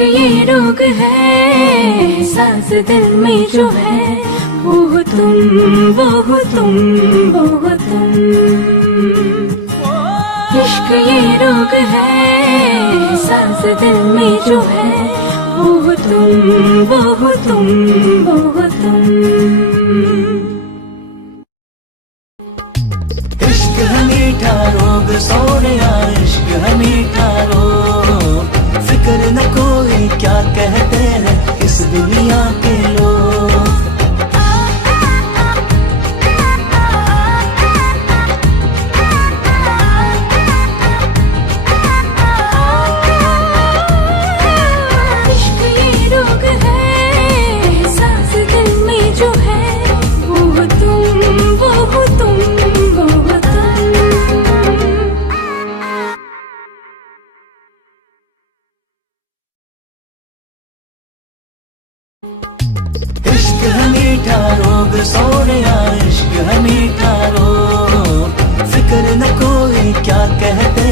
ये रोग है सांस दिल में जो है, वो हो तुम, वो हो तुम, वो हो तुम। इश्क ये रोग है सांस दिल में जो है, वो हो तुम, वो हो तुम, वो हो तुम। इश्क है मीठा रोग सोनिया, इश्क है मीठा रोग। फिक्र न कोई क्या कहते हैं इस दुनिया के लोग। इश्क ये रोग है सांस दिल में जो है, वो हो तुम, वो हो तुम, वो हो तुम। इश्क है मीठा रोग सोनिया, इश्क है मीठा रोग। फिक्र न कोई क्या कहते